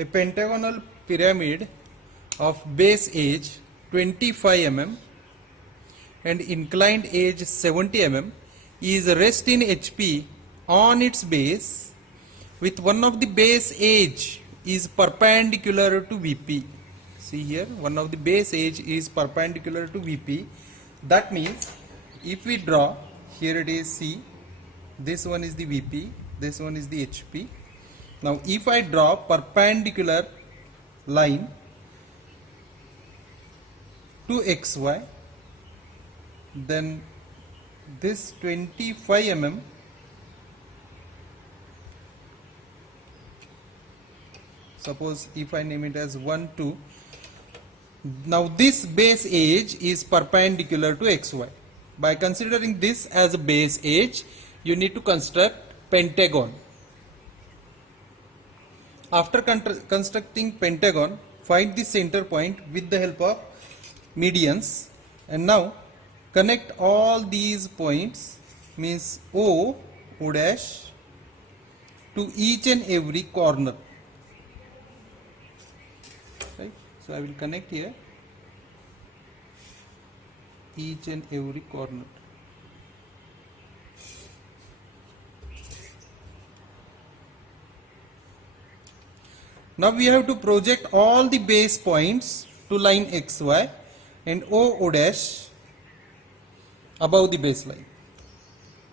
A pentagonal pyramid of base edge 25 mm and inclined edge 70 mm is rest in HP on its base with one of the base edge is perpendicular to VP. See here, one of the base edge is perpendicular to VP. That means if we draw, here it is C, this one is the VP, this one is the HP. Now if I draw perpendicular line to XY, then this 25 mm suppose if I name it as 1, 2, now this base edge is perpendicular to XY. By considering this as a base edge, you need to construct pentagon. After constructing pentagon, find the center point with the help of medians, and now connect all these points, means O dash, to each and every corner. Right? So I will connect here each and every corner. Now we have to project all the base points to line XY and O dash above the baseline.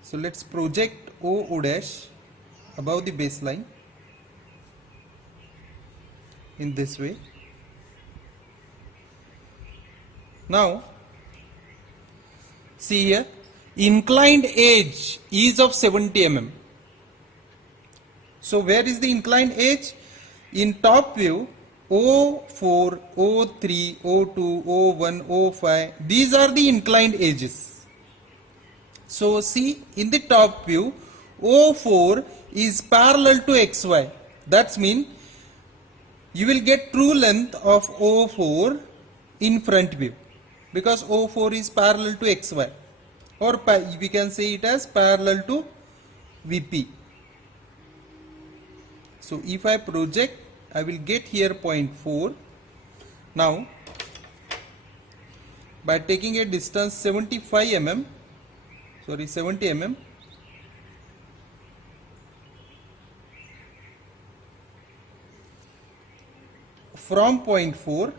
So let's project O dash above the baseline in this way. Now see here, inclined edge is of 70 mm. So where is the inclined edge? In top view, O4, O3, O2, O1, O5, these are the inclined edges. So see, in the top view, O4 is parallel to XY. That means you will get true length of O4 in front view, because O4 is parallel to XY, or we can say it as parallel to VP. So if I project, I will get here point 4. Now by taking a distance 70 mm from point 4,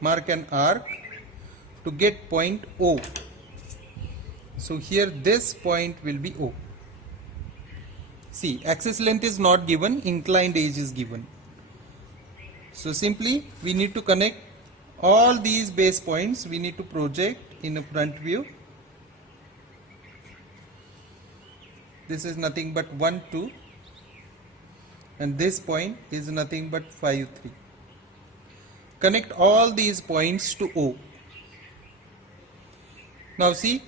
mark an arc to get point O. So here this point will be O. See, axis length is not given, inclined edge is given. So simply we need to connect all these base points, we need to project in a front view. This is nothing but 1, 2, and this point is nothing but 5, 3. Connect all these points to O. Now see,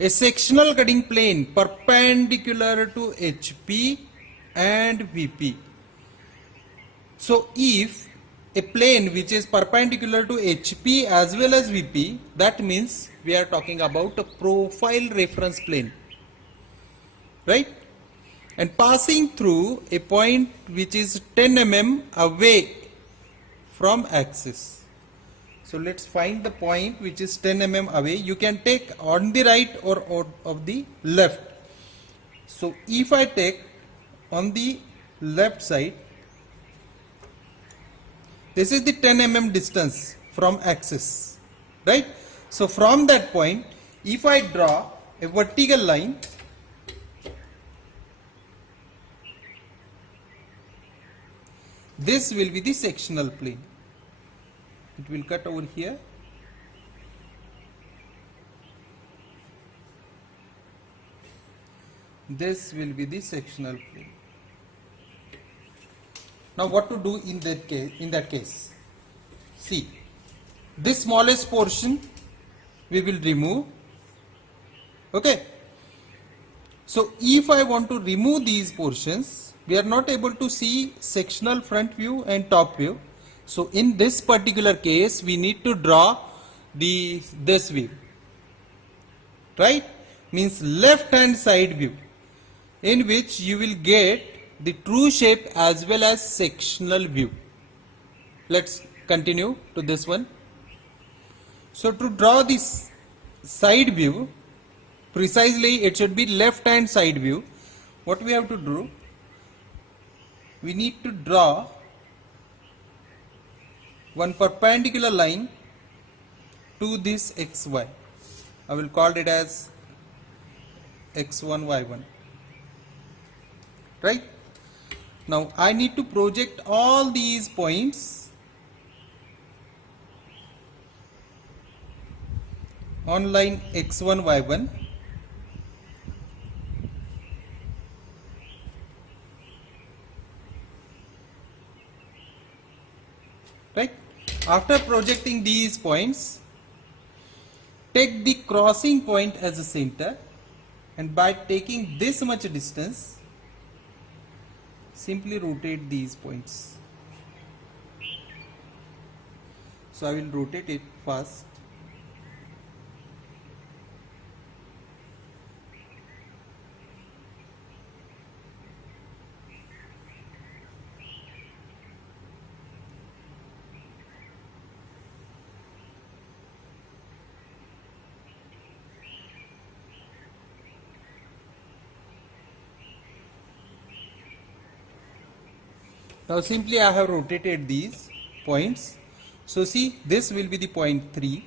a sectional cutting plane perpendicular to HP and VP. So if a plane which is perpendicular to HP as well as VP, that means we are talking about a profile reference plane, right? And passing through a point which is 10 mm away from axis. So let's find the point which is 10 mm away. You can take on the right or of the left. So if I take on the left side, this is the 10 mm distance from axis, right? So from that point, if I draw a vertical line, this will be the sectional plane. It will cut over here. This will be the sectional plane. Now what to do in that case? See, this smallest portion we will remove. Okay. So if I want to remove these portions, we are not able to see sectional front view and top view. So in this particular case, we need to draw this view, right? Means left hand side view, in which you will get the true shape as well as sectional view. Let's continue to this one. So to draw this side view, precisely it should be left hand side view. What we have to do, we need to draw one perpendicular line to this xy. I will call it as x1 y1. Right? Now I need to project all these points on line x1 y1. Right? After projecting these points, take the crossing point as a center, and by taking this much distance, simply rotate these points. So I will rotate it first. Now simply I have rotated these points. So see, this will be the point 3,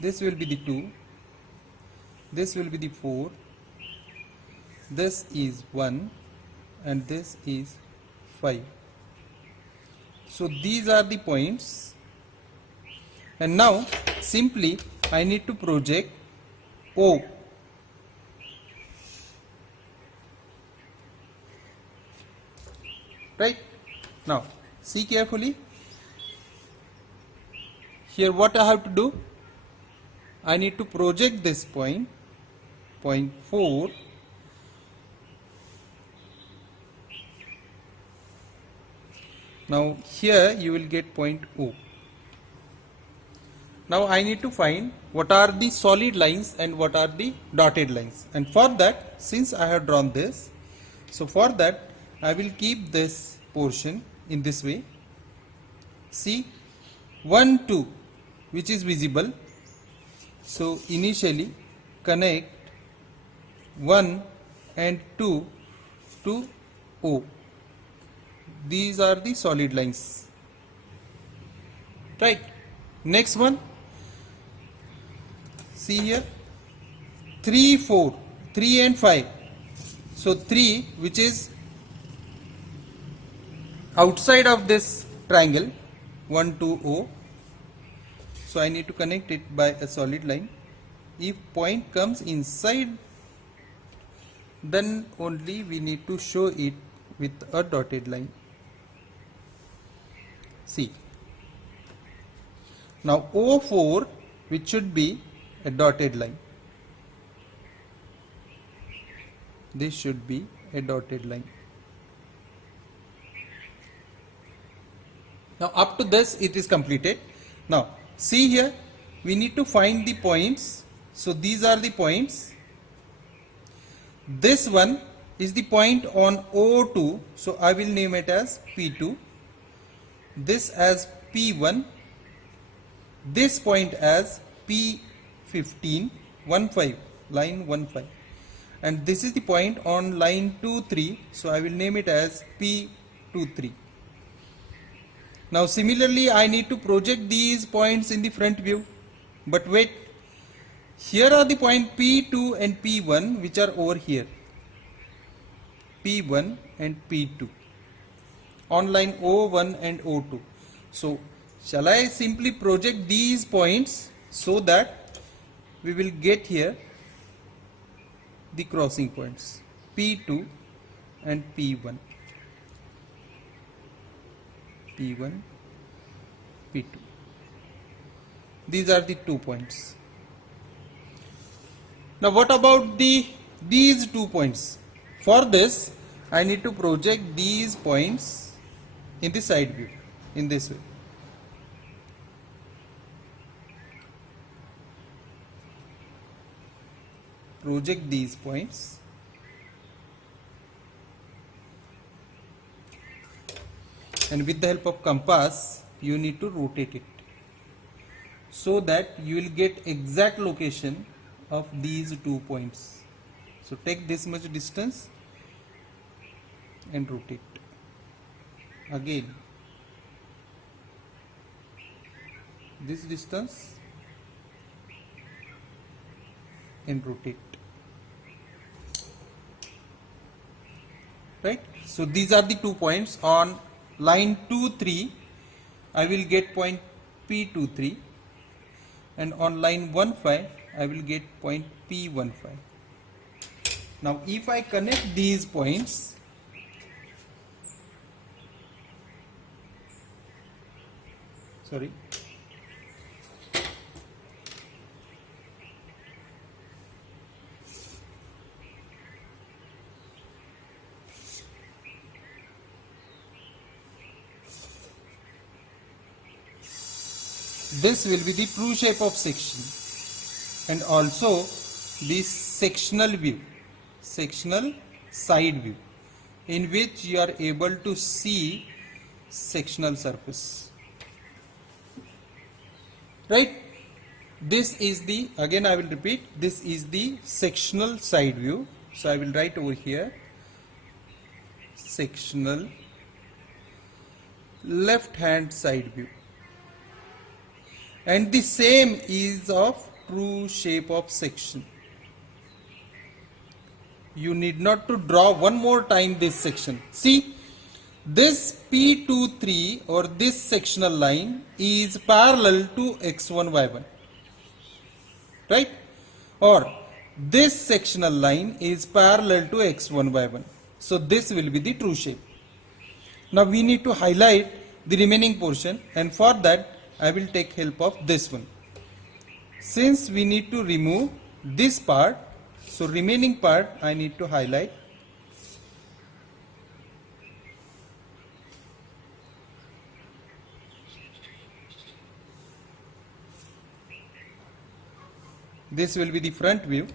this will be the 2, this will be the 4, this is 1, and this is 5. So these are the points, and now simply I need to project O. Right? Now see carefully. Here what I have to do, I need to project this point, point 4, now here you will get point O. Now I need to find what are the solid lines and what are the dotted lines, and for that, since I have drawn this, so for that I will keep this portion in this way. See, 1 2 which is visible, so initially connect 1 and 2 to O. These are the solid lines. Right? Next one, see here, 3 4, 3 and 5. So 3, which is outside of this triangle, 1 2 O. So I need to connect it by a solid line. If point comes inside, then only we need to show it with a dotted line. See. Now O4, which should be a dotted line. This should be a dotted line. Now up to this it is completed. Now see here, we need to find the points. So these are the points. This one is the point on O2, so I will name it as P2. This as P1. This point as P15, 15, line 15. And this is the point on line 2 3, so I will name it as P23. Now similarly I need to project these points in the front view, but wait, here are the point P2 and P1 which are over here, P1 and P2 on line O1 and O2. So shall I simply project these points so that we will get here the crossing points P2 and P1, P1, P2. These are the 2 points. Now what about these 2 points? For this I need to project these points in the side view in this way. Project these points and with the help of compass you need to rotate it so that you will get exact location of these 2 points. So take this much distance and rotate. Again this distance and rotate. Right? So these are the 2 points. On line 2, 3 I will get point P23, and on line 1, 5 I will get point P15. Now if I connect these points, sorry, this will be the true shape of section, and also the sectional view, sectional side view, in which you are able to see sectional surface. Right? This is the, again I will repeat, this is the sectional side view. So I will write over here sectional left hand side view, and the same is of true shape of section. You need not to draw one more time this section. See, this P23 or this sectional line is parallel to x1 y1, right? Or this sectional line is parallel to x1 y1. So this will be the true shape. Now we need to highlight the remaining portion, and for that I will take help of this one. Since we need to remove this part, so remaining part I need to highlight. This will be the front view.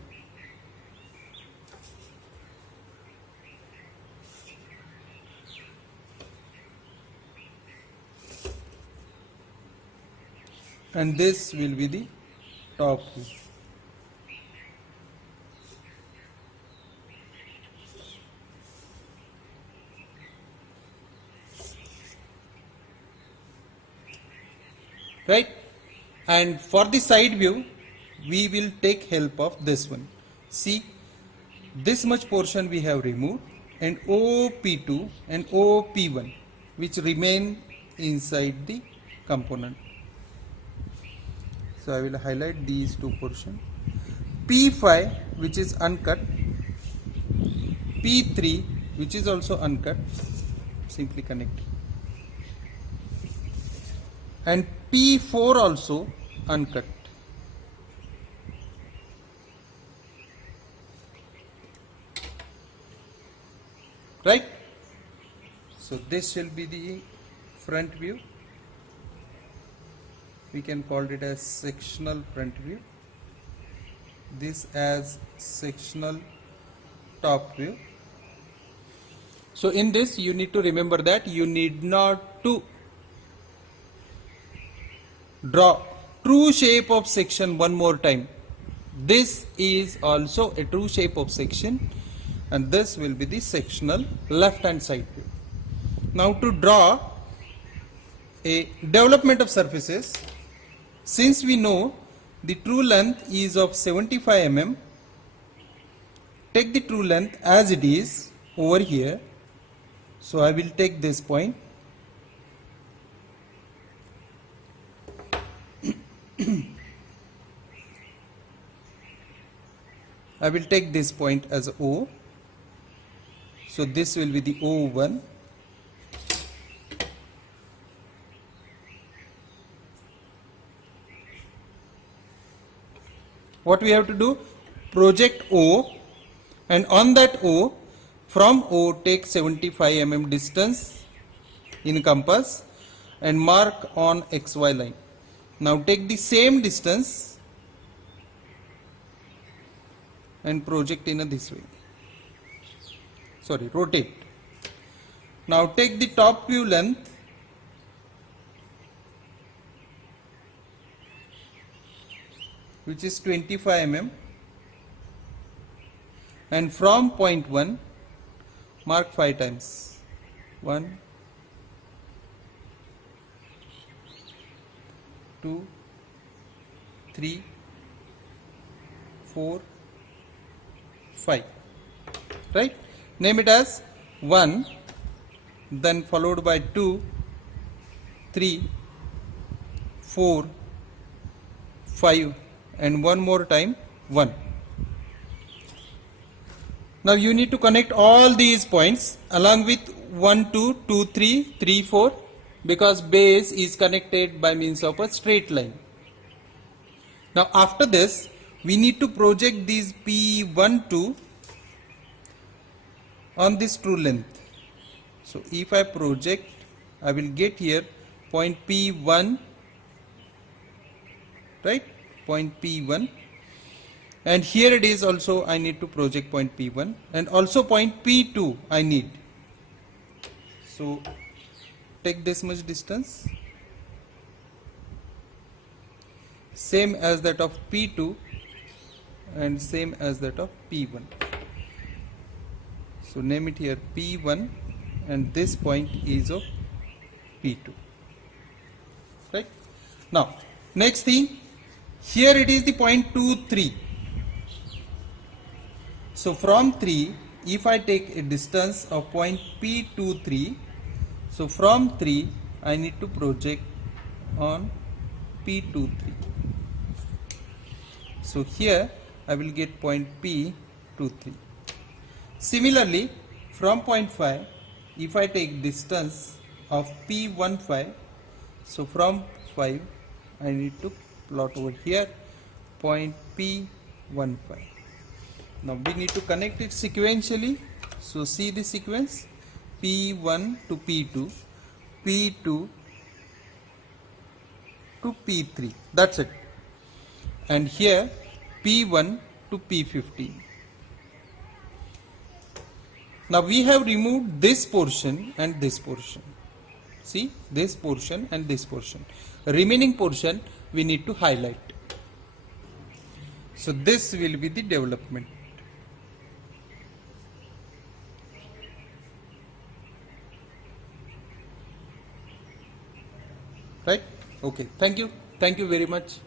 And this will be the top view. Right? And for the side view, we will take help of this one. See, this much portion we have removed, and OP2 and OP1 which remain inside the component. So I will highlight these 2 portions. P5 which is uncut, P3 which is also uncut, simply connect, and P4 also uncut. Right? So this will be the front view. We can call it as sectional front view. This as sectional top view. So in this you need to remember that you need not to draw true shape of section one more time. This is also a true shape of section, and this will be the sectional left hand side view. Now to draw a development of surfaces, since we know the true length is of 75 mm, take the true length as it is over here. So I will take this point. I will take this point as O. So this will be the O1. What we have to do? Project O, and on that O, from O take 75 mm distance in compass and mark on XY line. Now take the same distance and project in this way. Sorry, rotate. Now take the top view length which is 25 mm, and from point 1 mark 5 times. 1, 2, 3, 4, 5. Right? Name it as 1, then followed by 2, 3, 4, 5, and one more time 1. Now you need to connect all these points along with 1, 2, 2, 3, 3, 4, because base is connected by means of a straight line. Now after this we need to project these P12 on this true length. So if I project, I will get here point P1, right, point P1, and here it is also I need to project point P1, and also point P2 I need. So take this much distance, same as that of P2 and same as that of P1. So name it here P1, and this point is of P2. Right? Now next thing, here it is the point 2, 3. So from 3, if I take a distance of point P2, 3, so from 3 I need to project on P2, 3. So here I will get point P2, 3. Similarly, from point 5, if I take distance of P15, so from 5 I need to plot over here point P15. Now we need to connect it sequentially. So see the sequence: P1 to P2, P2 to P3. That's it. And here P1 to P15. Now we have removed this portion and this portion. See, this portion and this portion. Remaining portion we need to highlight. So this will be the development. Right? Okay. Thank you. Thank you very much.